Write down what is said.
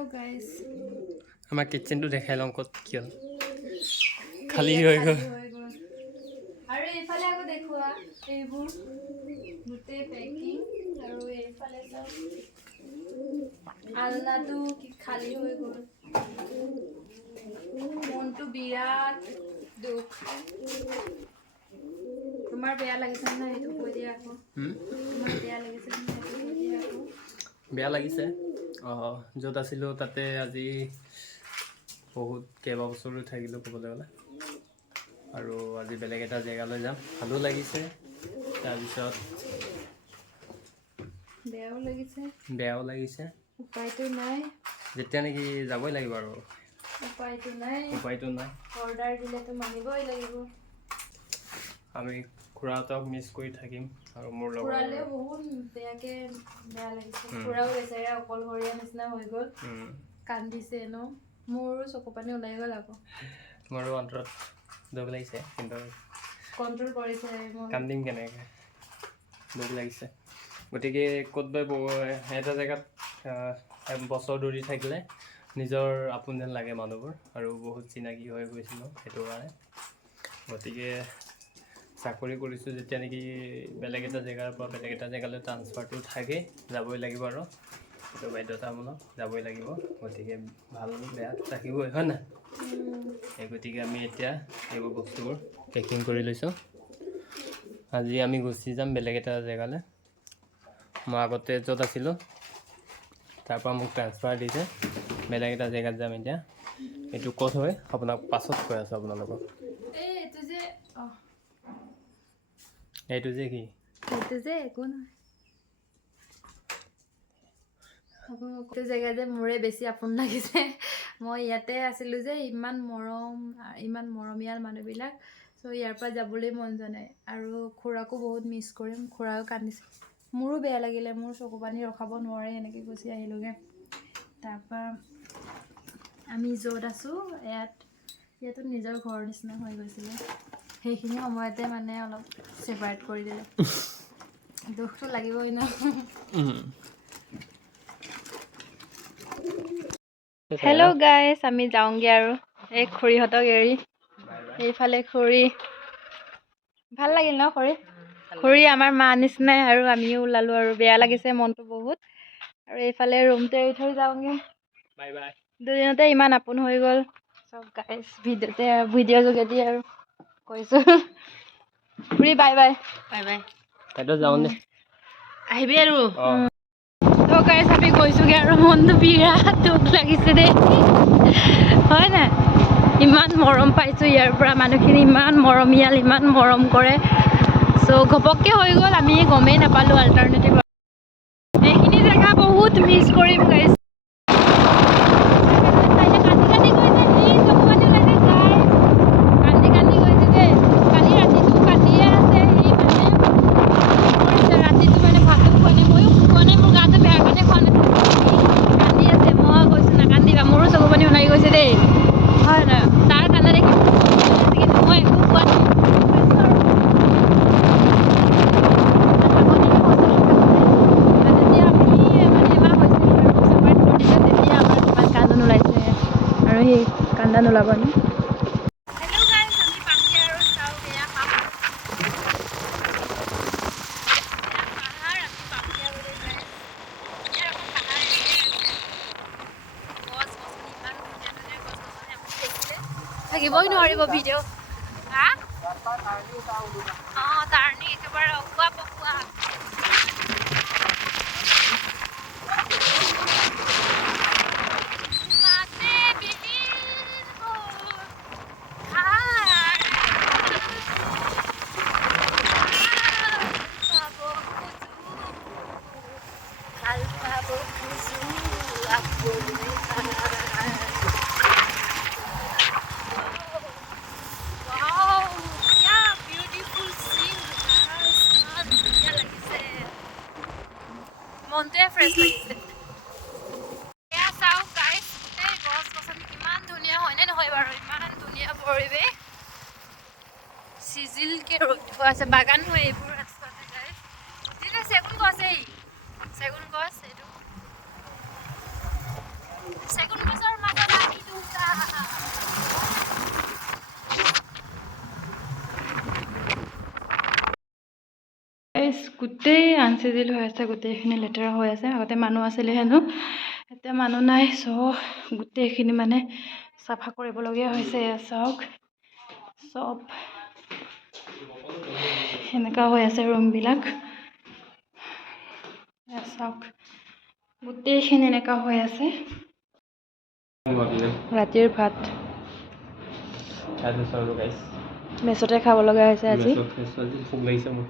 Hello guys. আমাৰ কিচেনটো দেখাই লওঁ ক'ত কি হ'ল খালি হৈ গ'ল আৰু এইফালে আকৌ দেখুৱা এইবোৰ গোটেই পেকিং আৰু এইফালে চব আলনাটো কি খালি হৈ গ'ল মনটো বিৰাট দুখ তোমাৰ বেয়া লাগিছে না এইটো কৈ দিয়া আকৌ তোমাৰ বেয়া লাগিছে না এইটো কৈ দিয়া আকৌ বেয়া লাগিছে য'ত আছিলোঁ তাতে আজি বহুত কেইবছৰো থাকিলোঁ ক'বলৈ গ'লে আৰু আজি বেলেগ এটা জেগালৈ যাম ভালো লাগিছে তাৰপিছত বেয়াও লাগিছে উপায়টো নাই যেতিয়া নেকি যাবই লাগিব আৰু উপায়টো নাই অৰ্ডাৰ দিলেতো মানিবই লাগিব আমি খুৰাহঁতক মিছ কৰি থাকিম আৰু মোৰ লগত খুৰালেও বহুত বেয়াকে বেয়া লাগিছে খুৰাও বেচেৰা অকলশৰীয়া নিচিনা হৈ গ'ল কান্দিছে ন মোৰো চকু পানী ওলাই গ'ল আকৌ তোমাৰো অন্তৰত দুখ লাগিছে কিন্তু কণ্ট্ৰল কৰিছে কান্দিম কেনেকৈ দুখ লাগিছে গতিকে ক'তবা এটা জেগাত বছৰ ধৰি থাকিলে নিজৰ আপোন যেন লাগে মানুহবোৰ আৰু বহুত চিনাকি হৈ গৈছিলোঁ সেইটো কাৰণে গতিকে চাকৰি কৰিছোঁ যেতিয়া নেকি বেলেগ এটা জেগাৰ পৰা বেলেগ এটা জেগালৈ ট্ৰান্সফাৰটো থাকে যাবই লাগিব আৰু সেইটো বাধ্যতামূলক যাবই লাগিব গতিকে ভাল বেয়া থাকিবই হয় নাই সেই গতিকে আমি এতিয়া এইবোৰ বস্তুবোৰ পেকিং কৰি লৈছোঁ আজি আমি গুচি যাম বেলেগ এটা জেগালৈ মই আগতে য'ত আছিলোঁ তাৰপৰা মোক ট্ৰান্সফাৰ দিছে বেলেগ এটা জেগাত যাম এতিয়া এইটো ক'ত হয় আপোনাক পাছত কৈ আছোঁ আপোনালোকক এইটো যে কি এইটো যে একো নহয় এইটো জেগা যে মোৰে বেছি আপোন লাগিছে মই ইয়াতে আছিলোঁ যে ইমান মৰমীয়াল মানুহবিলাক চ' ইয়াৰ পৰা যাবলৈ মন যোৱা নাই আৰু খুৰাকো বহুত মিছ কৰিম খুৰাও কান্দিছে মোৰো বেয়া লাগিলে মোৰ চকু পানী ৰখাব নোৱাৰে এনেকৈ গুচি আহিলোঁগৈ তাৰপৰা আমি য'ত আছোঁ ইয়াতো নিজৰ ঘৰৰ নিচিনা হৈ গৈছিলে সেইখিনি সময়তে মানে অলপ ছেপাৰেট কৰি দিলে দুখটো লাগিবই ন হেল্ল' গাইছ আমি যাওঁগৈ আৰু এই খুৰীহঁতক এৰি এইফালে খুৰী ভাল লাগিল ন খুৰী আমাৰ মা নিচিনাই আৰু আমিও ওলালোঁ আৰু বেয়া লাগিছে মনটো বহুত আৰু এইফালে ৰুমটো এৰি থৈ যাওঁগৈ দুদিনতে ইমান আপোন হৈ গ'ল চব গাইছ ভিডিঅ' যোগেদি আৰু কৈছোঁ খুৰী বাই বাই যাওঁ দে আহিবি আৰু তো গাইছ আমি গৈছোঁগৈ আৰু মনটো বিৰাট দুখ লাগিছে দেই হয় নাই ইমান মৰম পাইছোঁ ইয়াৰ পৰা মানুহখিনি ইমান মৰমীয়াল ইমান মৰম কৰে চ' ঘপককৈ হৈ গ'ল আমি গমেই নাপালোঁ অল্টাৰনেটিভ এইখিনি জেগা বহুত মিছ কৰিম গাইছ কান্দা নোলাব নি হেল্ল' গাইছ আমি পামগে আৰু চাওঁ এয়া পাহাৰ আমি পামগে আৰু গাইছ ইয়াৰ আকৌ পাহাৰ গছ-গছনি ইমান ধুনীয়া ধুনীয়া গছ-গছনি আপুনি দেখিলে থাকিবই নোৱাৰিব ভিডিঅ' টাৰ্ণিং একেবাৰে অকুৱা পকুৱা মনটোৱে ফ্ৰেছ লাগিছে এয়া চাওক গাইছ গোটেই গছ-গছনি কিমান ধুনীয়া হয়নে নহয় বাৰু ইমান ধুনীয়া পৰিৱেশ চিজিলকৈ ৰৈ থোৱা আছে বাগান হয় এইবোৰ ৰাস্তাতে গাইছ চেগুন গছ এইটো গোটেই আনচিজিল হৈ আছে, গোটেইখিনি লেতেৰা হৈ আছে। আগতে মানুহ আছিলে হেনো, এতিয়া মানুহ নাই। চ' গোটেইখিনি মানে চাফা কৰিবলগীয়া হৈছে। এয়া চাওক, চব সেনেকুৱা হৈ আছে ৰুমবিলাক। এয়া চাওক, গোটেইখিনি এনেকুৱা হৈ আছে। ৰাতিৰ ভাত মেছতে খাব লগা হৈছে আজি। ভোক লাগিছে মোৰ।